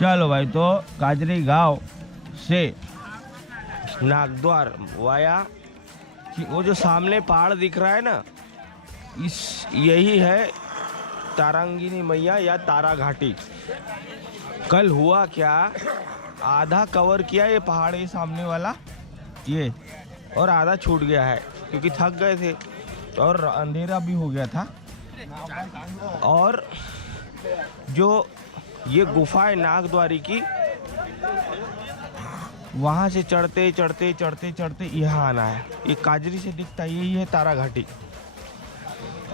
चलो भाई, तो काजरी गांव से नागद्वार वाया, वो जो सामने पहाड़ दिख रहा है ना, यही है तारांगिनी मैया या तारा घाटी। कल हुआ क्या, आधा कवर किया ये पहाड़, ये सामने वाला ये, और आधा छूट गया है क्योंकि थक गए थे और अंधेरा भी हो गया था। और जो ये गुफा है नागद्वारी की, वहाँ से चढ़ते चढ़ते चढ़ते चढ़ते यहाँ आना है। ये काजरी से दिखता है, यही है तारा घाटी।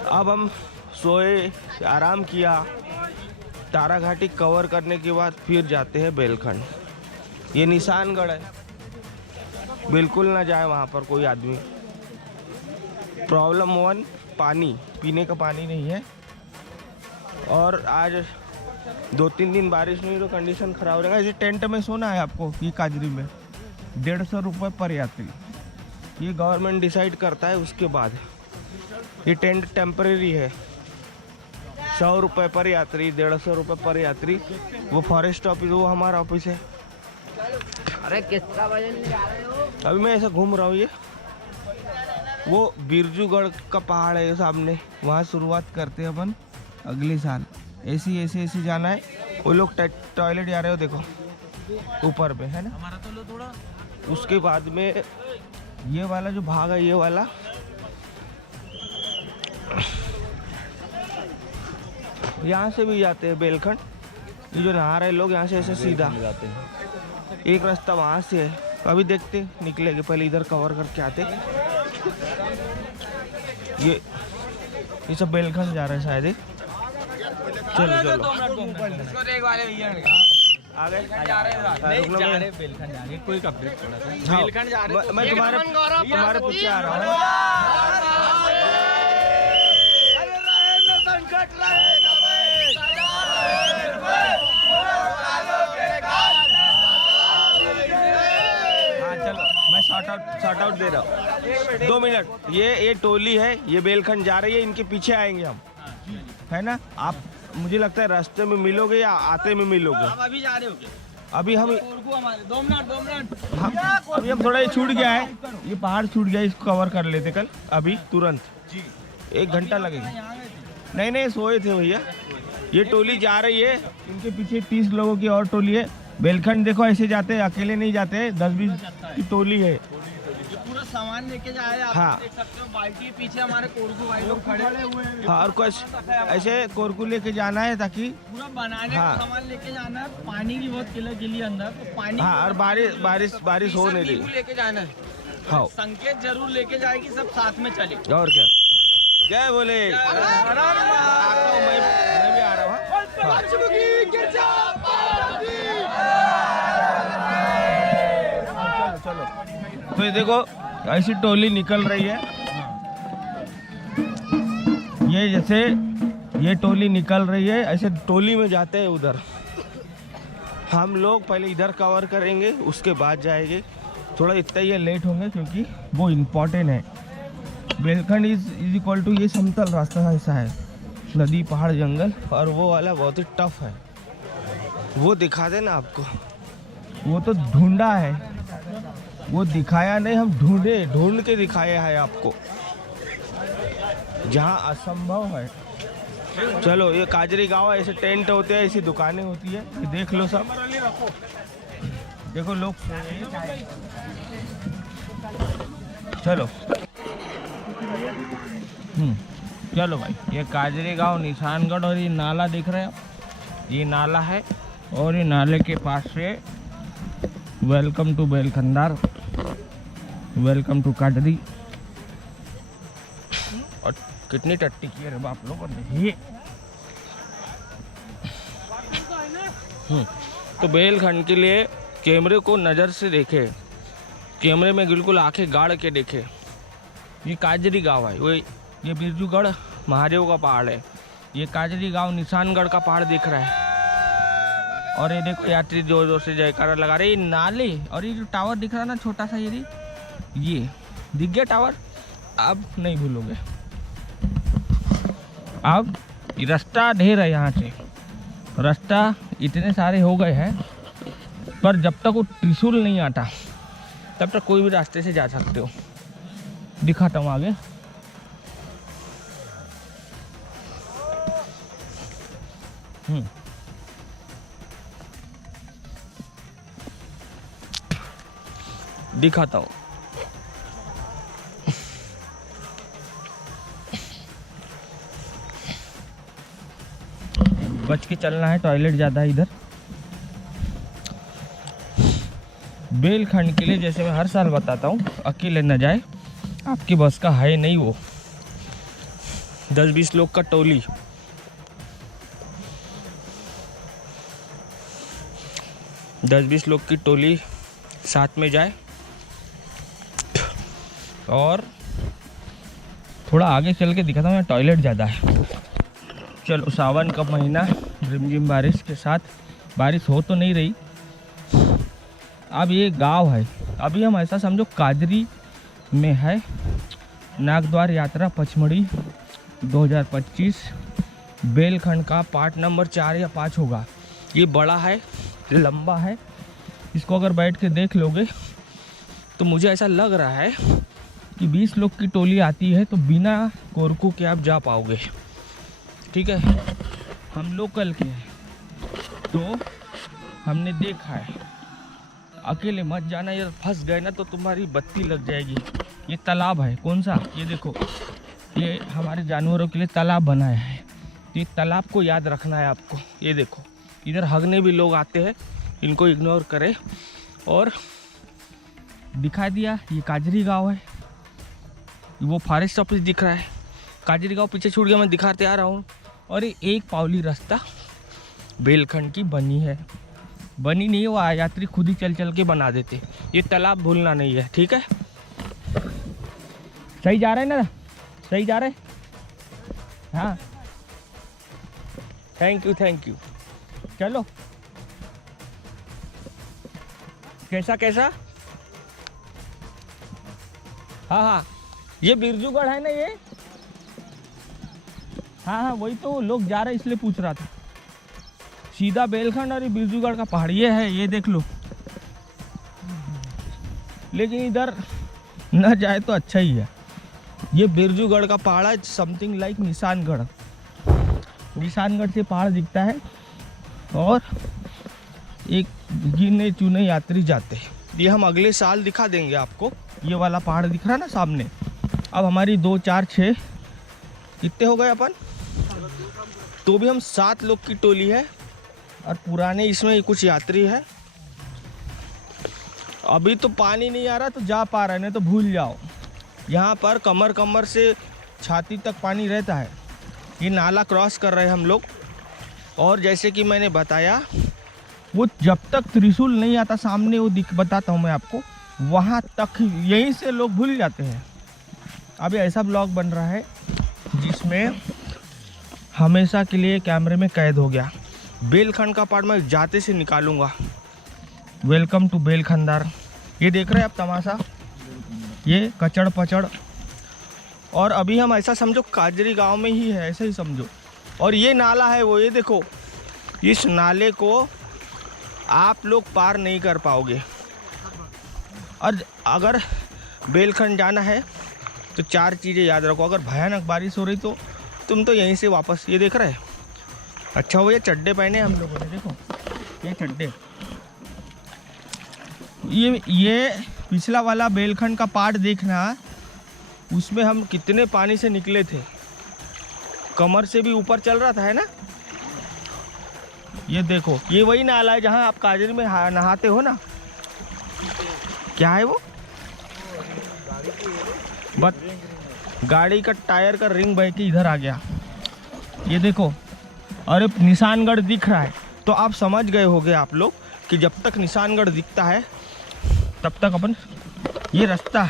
अब हम सोए, आराम किया, तारा घाटी कवर करने के बाद फिर जाते हैं बेलखंड। ये निशानगढ़ है, बिल्कुल ना जाए वहाँ पर कोई आदमी। प्रॉब्लम 1, पानी, पीने का पानी नहीं है। और आज 2-3 दिन बारिश नहीं तो कंडीशन खराब रहेगा। इसे टेंट में सोना है आपको, ये काजरी में 150 रुपये पर यात्री। ये गवर्नमेंट डिसाइड करता है, उसके बाद ये टेंट टेम्परेरी है। 100 रुपये पर यात्री, 150 रुपये पर यात्री। वो फॉरेस्ट ऑफिस, वो हमारा ऑफिस है। अरे किसका वजन जा रहे हो? अभी मैं ऐसा घूम रहा हूँ। ये वो बिरजूगढ़ का पहाड़ है सामने, वहाँ शुरुआत करते हैं अपन अगले साल। ऐसी जाना है। वो लोग टॉयलेट जा रहे हो, देखो ऊपर पे है ना। हमारा तो लो थोड़ा। उसके बाद में ये वाला जो भाग है, ये वाला यहाँ से भी जाते हैं बेलखंड। ये जो नहा रहे लोग यहाँ से ऐसे सीधा जाते हैं। एक रास्ता वहाँ से है, अभी देखते निकलेंगे। पहले इधर कवर करके आते। ये सब बेलखंड जा रहे हैं शायद। चलो चलो आ गए। बेलखंड जा रहे, कोई कपड़े थोड़ा सा हाँ, बेलखंड जा रहे। मैं तुम्हारे पीछे आ रहा हूँ। हाँ चलो, मैं शॉर्ट आउट दे रहा हूँ। 2 मिनट। ये टोली है, ये बेलखंड जा रही है, इनके पीछे आएंगे हम, है ना। आप मुझे लगता है रास्ते में मिलोगे या आते में मिलोगे। आप अभी जा रहे हो क्या? अभी हम 2 मिनट अभी हम थोड़ा, ये छूट गया है, ये पहाड़ छूट गया, इसको कवर कर लेते कल, अभी तुरंत। 1 घंटा लगेगा। नहीं सोए थे भैया। ये टोली जा रही है, इनके पीछे 30 लोगों की और टोली है। बेलखंड देखो ऐसे जाते हैं, अकेले नहीं जाते, 10-20 की टोली है। पूरा सामान लेके जा रहे हैं। आप हाँ। देख सकते हो बाल्टी पीछे हमारे कोरकू भाई लोग खड़े हुए हैं। हाँ, और कुछ ऐसे कोरकू लेके जाना है ताकि पूरा बनाने हाँ। का सामान लेके जाना है। पानी की बहुत किल्लत गिली अंदर, तो पानी हाँ, और बारिश हो नहीं रही। लेके जाना है। हाँ, संकेत जरूर लेके जाएगी, सब साथ में चले। और क्या। जय बोले। मैं भी आ रहा हूँ। चलो तो ये देखो ऐसी टोली निकल रही है। ये जैसे ये टोली निकल रही है, ऐसे टोली में जाते हैं उधर। हम लोग पहले इधर कवर करेंगे, उसके बाद जाएंगे। थोड़ा इतना ही लेट होंगे क्योंकि वो इम्पोर्टेंट है। बेलखंड इज इक्वल टू, ये समतल रास्ता ऐसा है, नदी पहाड़ जंगल, और वो वाला बहुत ही टफ है। वो दिखा देना आपको, वो तो ढूंढा है, वो दिखाया नहीं, हम ढूंढ के दिखाया है आपको, जहाँ असंभव है। चलो, ये काजरी गांव है, ऐसे टेंट होते हैं, ऐसी दुकानें होती है, ये देख लो सब। देखो लोग, चलो चलो भाई। ये काजरी गांव निशानगढ़, और ये नाला दिख रहा है, ये नाला है, और ये नाले के पास से वेलकम टू बेलखंडार, वेलकम टू काजरी। और कितनी टट्टी की है बाप लोगों ने ये। तो बेलखंड के लिए कैमरे को नज़र से देखे, कैमरे में बिल्कुल आंखें गाड़ के देखे। ये काजरी गांव है, वो ये बिरजूगढ़ महादेव का पहाड़ है, ये काजरी गांव निशानगढ़ का पहाड़ दिख रहा है। और ये देखो यात्री जोर जोर से जयकारा लगा रहे। ये नाले और ये जो टावर दिख रहा है ना, छोटा सा, ये दिख गया टावर। अब नहीं भूलोगे, अब रास्ता ढेर है यहाँ से, रास्ता इतने सारे हो गए हैं, पर जब तक वो त्रिशूल नहीं आता तब तक कोई भी रास्ते से जा सकते हो। दिखाता हूँ आगे। दिखाता हूँ। बच के चलना है, टॉयलेट ज़्यादा है इधर। बेलखंड के लिए जैसे मैं हर साल बताता हूँ, अकेले न जाए, आपकी बस का है नहीं वो। 10-20 लोग का टोली, 10-20 लोग की टोली साथ में जाए। और थोड़ा आगे चल के दिखाता हूँ, टॉयलेट ज़्यादा है। चलो, सावन का महीना, रिमझिम बारिश के साथ, बारिश हो तो नहीं रही। अब ये गांव है, अभी हम ऐसा समझो काजरी में है। नागद्वार यात्रा पचमढ़ी 2025 बेलखंड का पार्ट नंबर 4 या 5 होगा। ये बड़ा है, लंबा है। इसको अगर बैठ के देख लोगे तो मुझे ऐसा लग रहा है कि 20 लोग की टोली आती है तो बिना कोरकू के आप जा पाओगे। ठीक है, हम लोकल के हैं तो हमने देखा है। अकेले मत जाना यार, फंस गए ना तो तुम्हारी बत्ती लग जाएगी। ये तालाब है, कौन सा, ये देखो, ये हमारे जानवरों के लिए तालाब बनाया है। तो ये तालाब को याद रखना है आपको। ये देखो, इधर हगने भी लोग आते हैं, इनको इग्नोर करें। और दिखा दिया, ये काजरी गांव है। वो फॉरेस्ट ऑफिस दिख रहा है, काजरी गांव पीछे छूट गया, मैं दिखाते आ रहा हूँ। और ये एक पावली रास्ता बेलखंड की बनी है, बनी नहीं है, वो यात्री खुद ही चल चल के बना देते। ये तालाब भूलना नहीं है, ठीक है। सही जा रहे हैं ना, सही जा रहे हैं। हाँ, थैंक यू। चलो, कैसा। हाँ, ये बिरजूगढ़ है ना ये। हाँ, वही तो लोग जा रहे इसलिए पूछ रहा था। सीधा बेलखंड और ये बिरजूगढ़ का पहाड़ ये है, ये देख लो। लेकिन इधर न जाए तो अच्छा ही है। ये बिरजूगढ़ का पहाड़ है, समथिंग लाइक निशानगढ़ से पहाड़ दिखता है। और एक गिने चुने यात्री जाते हैं। ये हम अगले साल दिखा देंगे आपको। ये वाला पहाड़ दिख रहा है ना सामने। अब हमारी 2, 4, 6 कितने हो गए अपन, तो भी हम 7 लोग की टोली है। और पुराने इसमें कुछ यात्री है। अभी तो पानी नहीं आ रहा तो जा पा रहे, नहीं तो भूल जाओ। यहाँ पर कमर से छाती तक पानी रहता है। ये नाला क्रॉस कर रहे हैं हम लोग। और जैसे कि मैंने बताया, वो जब तक त्रिशूल नहीं आता सामने, वो बताता हूँ मैं आपको, वहाँ तक यहीं से लोग भूल जाते हैं। अभी ऐसा ब्लॉग बन रहा है जिसमें हमेशा के लिए कैमरे में कैद हो गया। बेलखंड का पार्ट मैं जाते से निकालूंगा। Welcome to Belkhandar. ये देख रहे हैं आप तमाशा, ये कचड़ पचड़। और अभी हम ऐसा समझो काजरी गांव में ही है, ऐसा ही समझो। और ये नाला है वो, ये देखो, इस नाले को आप लोग पार नहीं कर पाओगे। और अगर बेलखंड जाना है तो 4 चीज़ें याद रखो। अगर भयानक बारिश हो रही तो तुम तो यहीं से वापस, ये देख रहे हैं, अच्छा वो ये चड्डे पहने हम लोगों ने, देखो ये चड्डे। ये पिछला वाला बेलखंड का पार्ट देखना, उसमें हम कितने पानी से निकले थे, कमर से भी ऊपर चल रहा था, है ना। ये देखो, ये वही नाला है जहाँ आप काजरी में नहाते हो ना। क्या है वो, गाड़ी का टायर का रिंग बह के इधर आ गया। ये देखो, अरे निशानगढ़ दिख रहा है। तो आप समझ गए होंगे आप लोग कि जब तक निशानगढ़ दिखता है तब तक अपन, ये रास्ता,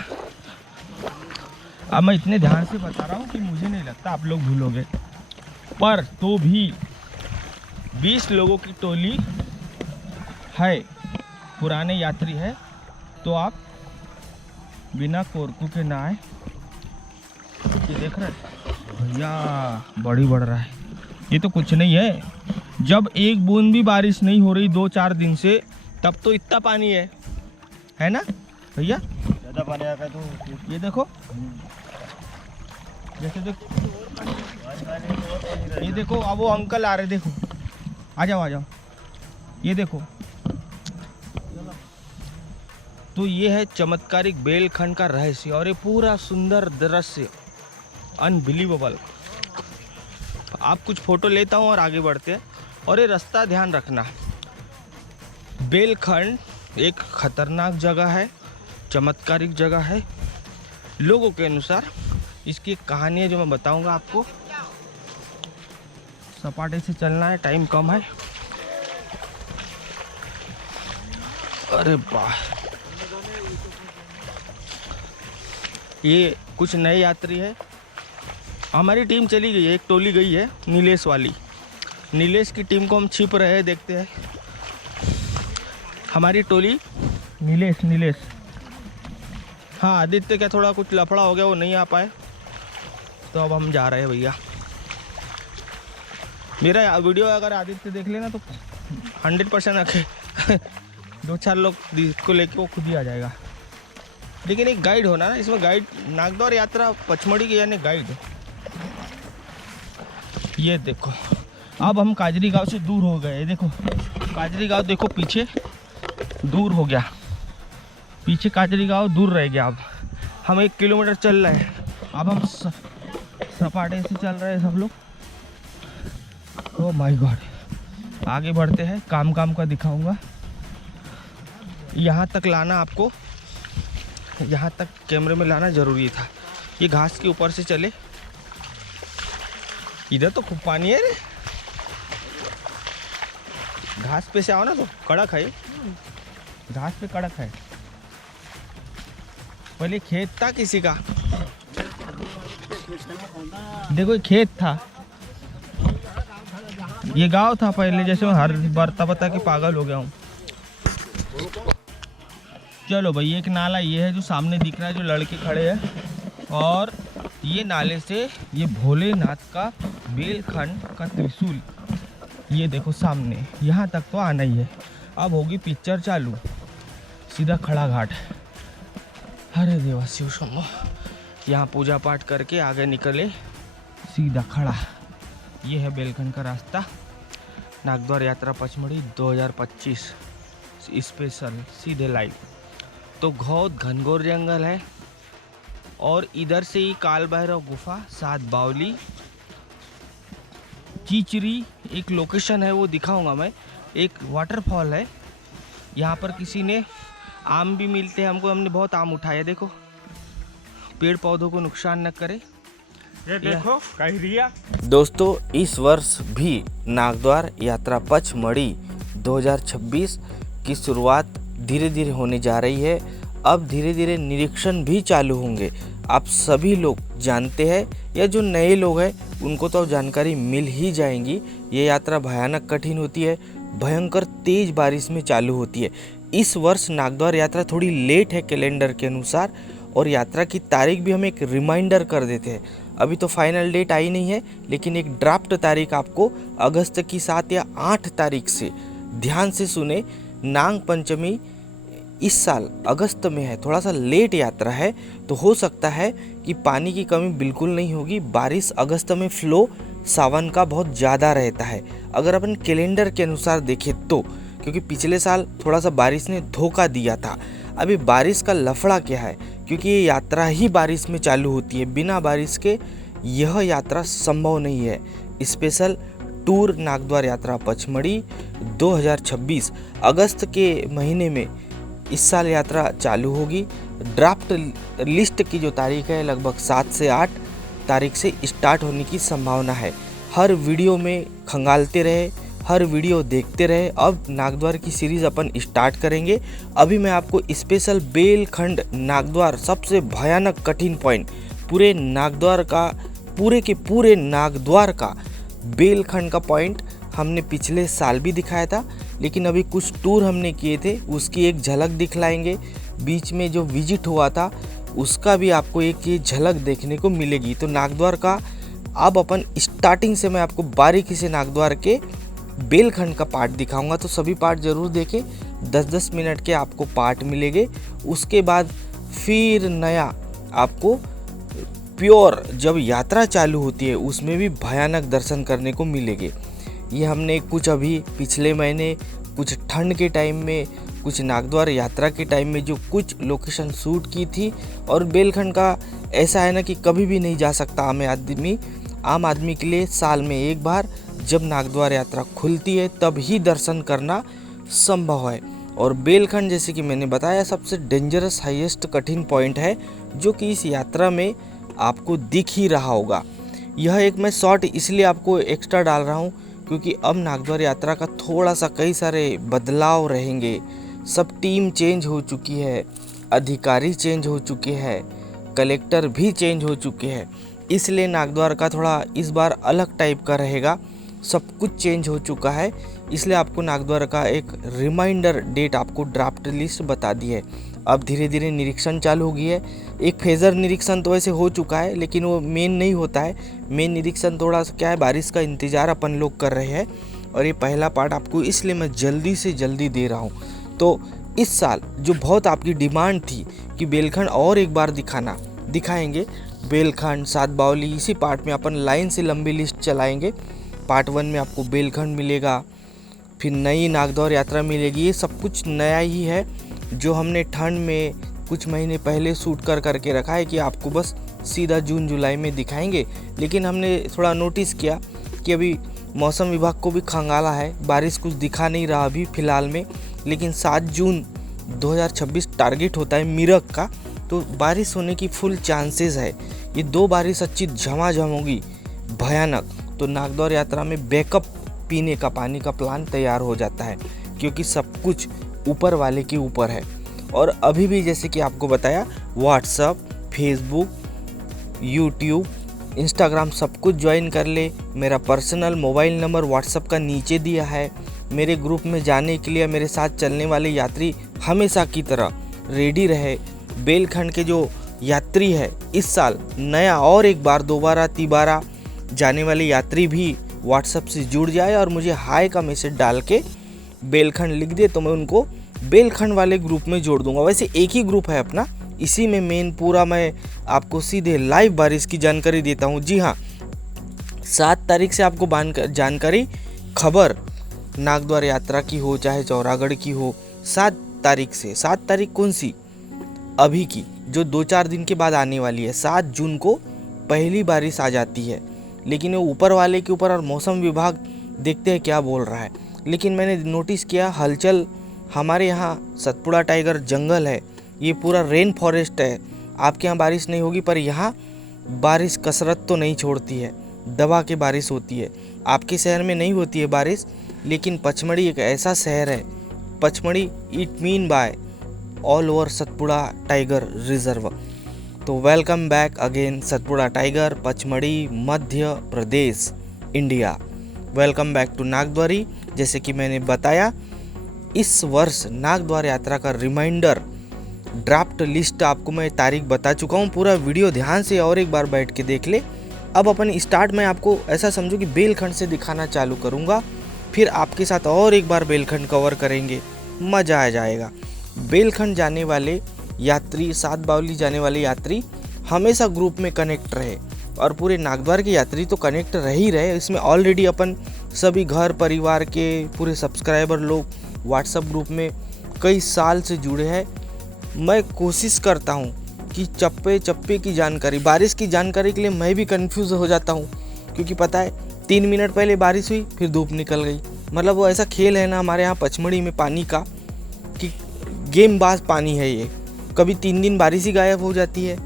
अब मैं इतने ध्यान से बता रहा हूँ कि मुझे नहीं लगता आप लोग भूलोगे। पर तो भी 20 लोगों की टोली है, पुराने यात्री है, तो आप बिना कोरकू के ना आए। ये देख रहे हैं भैया, बड़ी बढ़ रहा है। ये तो कुछ नहीं है, जब एक बूंद भी बारिश नहीं हो रही 2-4 दिन से, तब तो इतना पानी है ना भैया? ज़्यादा पानी आ गया तो ये देखो, जैसे देखो, ये देखो, अब वो अंकल आ रहे, देखो, आ जाओ, ये देखो। तो ये है चमत्कारिक बेलखंड का रहस्य, और ये पूरा सुंदर दृश्य, अनबिलीवेबल। आप कुछ फोटो लेता हूँ और आगे बढ़ते हैं। और ये रास्ता ध्यान रखना, बेलखंड एक खतरनाक जगह है, चमत्कारिक जगह है लोगों के अनुसार। इसकी एक कहानी है जो मैं बताऊंगा आपको। सपाटे से चलना है, टाइम कम है। अरे वाह, ये कुछ नए यात्री है। हमारी टीम चली गई है, एक टोली गई है नीलेश वाली। नीलेश की टीम को हम छिप रहे हैं, देखते हैं। हमारी टोली नीलेश। हाँ, आदित्य क्या थोड़ा कुछ लफड़ा हो गया, वो नहीं आ पाए, तो अब हम जा रहे हैं भैया। मेरा वीडियो अगर आदित्य देख लेना तो 100% आके 2-4 लोग को लेके वो खुद ही आ जाएगा। लेकिन एक गाइड होना ना इसमें, गाइड नागद्वार यात्रा पचमढ़ी के यानी गाइड। ये देखो, अब हम काजरी गांव से दूर हो गए। देखो काजरी गांव, देखो पीछे दूर हो गया, पीछे काजरी गांव दूर रह गया। अब हम 1 किलोमीटर चल रहे हैं। अब हम सपाटे से चल रहे हैं सब लोग। ओह माय गॉड, आगे बढ़ते हैं। काम का दिखाऊंगा। यहाँ तक लाना, आपको यहाँ तक कैमरे में लाना ज़रूरी था। ये घास के ऊपर से चले, इधर तो खूब पानी है रे। घास पे से आओ ना तो कड़क है, घास पे कड़क है। पहले खेत था किसी का, देखो ये खेत था, ये गांव था पहले। जैसे मैं हर बता के पागल हो गया हूँ। चलो भाई, एक नाला ये है जो सामने दिख रहा है, जो लड़के खड़े हैं। और ये नाले से ये भोलेनाथ का बेलखंड का त्रिशूल, ये देखो सामने, यहाँ तक तो आना ही है। अब होगी पिक्चर चालू, सीधा खड़ा घाट। अरे देवा शिव शंभो। यहाँ पूजा पाठ करके आगे निकले, सीधा खड़ा। ये है बेलखंड का रास्ता। नागद्वार यात्रा पचमढ़ी 2025 स्पेशल, सीधे लाइव। तो बहुत घनघोर जंगल है, और इधर से ही काल भैरव गुफा, 7 बावली, चीचरी एक लोकेशन है, वो दिखाऊंगा मैं। एक वाटरफॉल है, यहाँ पर किसी ने आम भी मिलते हैं हमको, हमने बहुत आम उठाया। देखो, पेड़ पौधों को नुकसान न करे। ये देखो कहरिया। दोस्तों, इस वर्ष भी नागद्वार यात्रा पचमढ़ी 2026 की शुरुआत धीरे धीरे होने जा रही है। अब धीरे धीरे निरीक्षण भी चालू होंगे। आप सभी लोग जानते हैं, या जो नए लोग हैं उनको तो जानकारी मिल ही जाएंगी। ये यात्रा भयानक कठिन होती है, भयंकर तेज बारिश में चालू होती है। इस वर्ष नागद्वार यात्रा थोड़ी लेट है कैलेंडर के अनुसार, और यात्रा की तारीख भी हम एक रिमाइंडर कर देते हैं। अभी तो फाइनल डेट आई नहीं है, लेकिन एक ड्राफ्ट तारीख आपको अगस्त की 7 या 8 तारीख से, ध्यान से सुने, नाग पंचमी इस साल अगस्त में है। थोड़ा सा लेट यात्रा है, तो हो सकता है कि पानी की कमी बिल्कुल नहीं होगी। बारिश अगस्त में फ्लो सावन का बहुत ज़्यादा रहता है, अगर अपन कैलेंडर के अनुसार देखें तो, क्योंकि पिछले साल थोड़ा सा बारिश ने धोखा दिया था। अभी बारिश का लफड़ा क्या है, क्योंकि ये यात्रा ही बारिश में चालू होती है, बिना बारिश के यह यात्रा संभव नहीं है। स्पेशल टूर नागद्वार यात्रा पचमढ़ी 2026 अगस्त के महीने में इस साल यात्रा चालू होगी। ड्राफ्ट लिस्ट की जो तारीख है, लगभग 7 से 8 तारीख से स्टार्ट होने की संभावना है। हर वीडियो में खंगालते रहे, हर वीडियो देखते रहे। अब नागद्वार की सीरीज़ अपन स्टार्ट करेंगे। अभी मैं आपको स्पेशल बेलखंड नागद्वार, सबसे भयानक कठिन पॉइंट, पूरे नागद्वार का, पूरे के पूरे नागद्वार का बेलखंड का पॉइंट हमने पिछले साल भी दिखाया था, लेकिन अभी कुछ टूर हमने किए थे, उसकी एक झलक दिखलाएंगे। बीच में जो विजिट हुआ था उसका भी आपको एक ये झलक देखने को मिलेगी। तो नागद्वार का अब अपन स्टार्टिंग से मैं आपको बारीकी से नागद्वार के बेलखंड का पार्ट दिखाऊंगा, तो सभी पार्ट ज़रूर देखें। 10-10 मिनट के आपको पार्ट मिलेंगे। उसके बाद फिर नया आपको प्योर जब यात्रा चालू होती है उसमें भी भयानक दर्शन करने को मिलेंगे। ये हमने कुछ अभी पिछले महीने, कुछ ठंड के टाइम में, कुछ नागद्वार यात्रा के टाइम में जो कुछ लोकेशन शूट की थी। और बेलखंड का ऐसा है ना कि कभी भी नहीं जा सकता आम आदमी के लिए साल में एक बार जब नागद्वार यात्रा खुलती है तब ही दर्शन करना संभव है। और बेलखंड जैसे कि मैंने बताया सबसे डेंजरस हाईएस्ट कठिन पॉइंट है जो कि इस यात्रा में आपको दिख ही रहा होगा। यह एक मैं शॉर्ट इसलिए आपको एक्स्ट्रा डाल रहा हूँ क्योंकि अब नागद्वार यात्रा का थोड़ा सा कई सारे बदलाव रहेंगे। सब टीम चेंज हो चुकी है, अधिकारी चेंज हो चुके हैं, कलेक्टर भी चेंज हो चुके हैं, इसलिए नागद्वार का थोड़ा इस बार अलग टाइप का रहेगा। सब कुछ चेंज हो चुका है, इसलिए आपको नागद्वार का एक रिमाइंडर डेट आपको ड्राफ्ट लिस्ट बता दी है। अब धीरे धीरे निरीक्षण चालू हो गई है। एक फेज़र निरीक्षण तो वैसे हो चुका है लेकिन वो मेन नहीं होता है। मेन निरीक्षण थोड़ा सा क्या है, बारिश का इंतज़ार अपन लोग कर रहे हैं और ये पहला पार्ट आपको इसलिए मैं जल्दी से जल्दी दे रहा हूँ। तो इस साल जो बहुत आपकी डिमांड थी कि बेलखंड और एक बार दिखाएंगे, बेलखंड, सात बावली, इसी पार्ट में अपन लाइन से लंबी लिस्ट चलाएंगे। पार्ट 1 में आपको बेलखंड मिलेगा, फिर नई नागद्वार यात्रा मिलेगी। ये सब कुछ नया ही है जो हमने ठंड में कुछ महीने पहले शूट करके रखा है कि आपको बस सीधा जून जुलाई में दिखाएंगे। लेकिन हमने थोड़ा नोटिस किया कि अभी मौसम विभाग को भी खंगाला है, बारिश कुछ दिखा नहीं रहा अभी फ़िलहाल में, लेकिन 7 जून 2026 टारगेट होता है मिरक का, तो बारिश होने की फुल चांसेस है। ये 2 बारिश अच्छी झमाझम होगी, भयानक। तो नागद्वार यात्रा में बैकअप पीने का पानी का प्लान तैयार हो जाता है क्योंकि सब कुछ ऊपर वाले के ऊपर है। और अभी भी जैसे कि आपको बताया, व्हाट्सअप, फेसबुक, यूट्यूब, इंस्टाग्राम सब कुछ ज्वाइन कर ले। मेरा पर्सनल मोबाइल नंबर व्हाट्सअप का नीचे दिया है। मेरे ग्रुप में जाने के लिए मेरे साथ चलने वाले यात्री हमेशा की तरह रेडी रहे। बेलखंड के जो यात्री है इस साल नया और एक बार दोबारा तिबारा जाने वाले यात्री भी व्हाट्सएप से जुड़ जाए और मुझे हाय का मैसेज डाल के बेलखंड लिख दे तो मैं उनको बेलखंड वाले ग्रुप में जोड़ दूंगा। वैसे एक ही ग्रुप है अपना, इसी में मेन पूरा मैं आपको सीधे लाइव बारिश की जानकारी देता हूँ। जी हाँ, 7 तारीख से आपको जानकारी खबर नागद्वार यात्रा की हो चाहे चौरागढ़ की हो, 7 तारीख से। 7 तारीख कौन सी? अभी की जो 2-4 दिन के बाद आने वाली है। 7 जून को पहली बारिश आ जाती है, लेकिन वो ऊपर वाले के ऊपर और मौसम विभाग देखते हैं क्या बोल रहा है। लेकिन मैंने नोटिस किया हलचल, हमारे यहाँ सतपुड़ा टाइगर जंगल है, ये पूरा रेन फॉरेस्ट है। आपके यहाँ बारिश नहीं होगी पर यहाँ बारिश कसरत तो नहीं छोड़ती है, दबा के बारिश होती है। आपके शहर में नहीं होती है बारिश, लेकिन पचमढ़ी एक ऐसा शहर है, Pachmarhi it mean by all over Satpura tiger reserve. तो welcome back again Satpura tiger, Pachmarhi, Madhya Pradesh, India. Welcome back to Nagdwari. जैसे कि मैंने बताया, इस वर्ष नागद्वार यात्रा का रिमाइंडर ड्राफ्ट लिस्ट आपको मैं तारीख बता चुका हूँ। पूरा वीडियो ध्यान से और एक बार बैठ के देख ले। अब अपन स्टार्ट में आपको ऐसा समझो कि बेलखंड से दिखाना चालू करूँगा, फिर आपके साथ और एक बार बेलखंड कवर करेंगे, मज़ा आ जाएगा। बेलखंड जाने वाले यात्री, सात बावली जाने वाले यात्री हमेशा ग्रुप में कनेक्ट रहे और पूरे नागद्वार के यात्री तो कनेक्ट रह ही रहे। इसमें ऑलरेडी अपन सभी घर परिवार के पूरे सब्सक्राइबर लोग व्हाट्सएप ग्रुप में कई साल से जुड़े हैं। मैं कोशिश करता हूँ कि चप्पे चप्पे की जानकारी, बारिश की जानकारी के लिए मैं भी कंफ्यूज हो जाता हूँ, क्योंकि पता है 3 मिनट पहले बारिश हुई फिर धूप निकल गई। मतलब वो ऐसा खेल है ना हमारे यहाँ पचमढ़ी में पानी का कि गेमबाज पानी है ये। कभी 3 दिन बारिश ही गायब हो जाती है,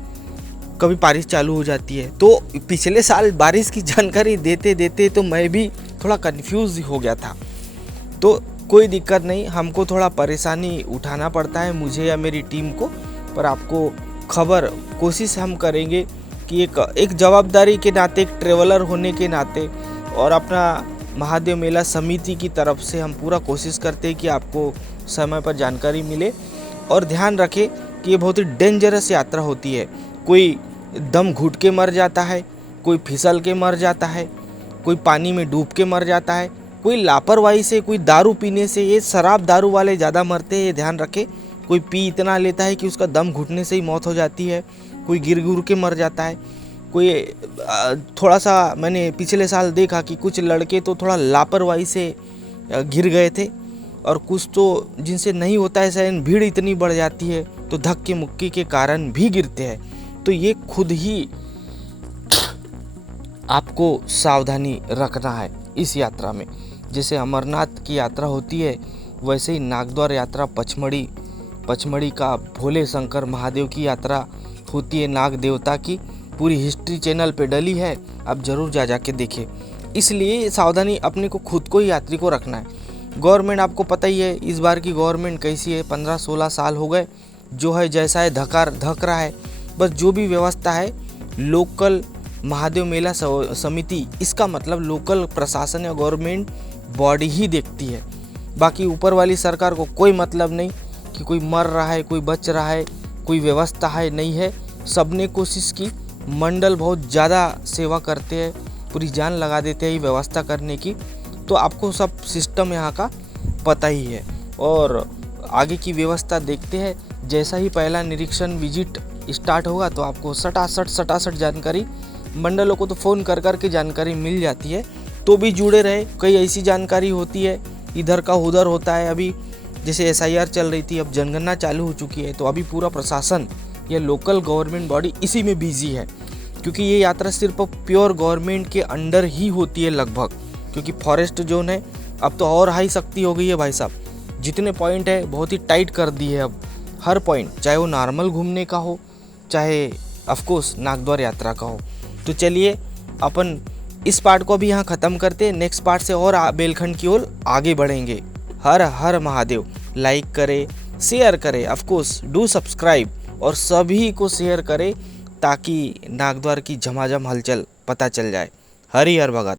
कभी बारिश चालू हो जाती है। तो पिछले साल बारिश की जानकारी देते देते तो मैं भी थोड़ा कंफ्यूज हो गया था। तो कोई दिक्कत नहीं, हमको थोड़ा परेशानी उठाना पड़ता है, मुझे या मेरी टीम को, पर आपको खबर कोशिश हम करेंगे कि एक जवाबदारी के नाते, एक ट्रेवलर होने के नाते और अपना महादेव मेला समिति की तरफ से हम पूरा कोशिश करते हैं कि आपको समय पर जानकारी मिले। और ध्यान रखें कि ये बहुत ही डेंजरस यात्रा होती है। कोई दम घुट के मर जाता है, कोई फिसल के मर जाता है, कोई पानी में डूब के मर जाता है, कोई लापरवाही से, कोई दारू पीने से, ये शराब दारू वाले ज़्यादा मरते हैं, ये ध्यान रखें। कोई पी इतना लेता है कि उसका दम घुटने से ही मौत हो जाती है, कोई गिर गिर के मर जाता है। कोई थोड़ा सा मैंने पिछले साल देखा कि कुछ लड़के तो थोड़ा लापरवाही से गिर गए थे, और कुछ तो जिनसे नहीं होता है, शायद भीड़ इतनी बढ़ जाती है तो धक्के मुक्के के कारण भी गिरते हैं। तो ये खुद ही आपको सावधानी रखना है इस यात्रा में। जैसे अमरनाथ की यात्रा होती है, वैसे ही नागद्वार यात्रा पचमढ़ी का भोले शंकर महादेव की यात्रा होती है, नाग देवता की। पूरी हिस्ट्री चैनल पे डली है, आप ज़रूर जा के देखें। इसलिए सावधानी अपने को खुद को ही यात्री को रखना है। गवर्नमेंट आपको पता ही है इस बार की गवर्नमेंट कैसी है, 15-16 साल हो गए, जो है जैसा है धक रहा है। बस जो भी व्यवस्था है लोकल महादेव मेला समिति, इसका मतलब लोकल प्रशासन या गवर्नमेंट बॉडी ही देखती है। बाकी ऊपर वाली सरकार को कोई मतलब नहीं कि कोई मर रहा है, कोई बच रहा है, कोई व्यवस्था है नहीं है। सबने कोशिश की, मंडल बहुत ज़्यादा सेवा करते हैं, पूरी जान लगा देते हैं व्यवस्था करने की। तो आपको सब सिस्टम यहाँ का पता ही है, और आगे की व्यवस्था देखते हैं। जैसा ही पहला निरीक्षण विजिट स्टार्ट होगा तो आपको सटासट जानकारी, मंडलों को तो फ़ोन कर के जानकारी मिल जाती है। तो भी जुड़े रहे, कई ऐसी जानकारी होती है इधर का उधर होता है। अभी जैसे SIR चल रही थी, अब जनगणना चालू हो चुकी है, तो अभी पूरा प्रशासन या लोकल गवर्नमेंट बॉडी इसी में बिजी है, क्योंकि ये यात्रा सिर्फ प्योर गवर्नमेंट के अंडर ही होती है लगभग। क्योंकि फॉरेस्ट जोन है, अब तो और हाई सख्ती हो गई है भाई साहब। जितने पॉइंट है बहुत ही टाइट कर दी है अब, हर पॉइंट, चाहे वो नॉर्मल घूमने का हो, चाहे ऑफकोर्स नागद्वार यात्रा का हो। तो चलिए अपन इस पार्ट को भी यहाँ ख़त्म करते हैं, नेक्स्ट पार्ट से और बेलखंड की ओर आगे बढ़ेंगे। हर हर महादेव। लाइक करें, शेयर करें, ऑफकोर्स डू सब्सक्राइब, और सभी को शेयर करें ताकि नागद्वार की झमाझम हलचल पता चल जाए। हरि हर भगत।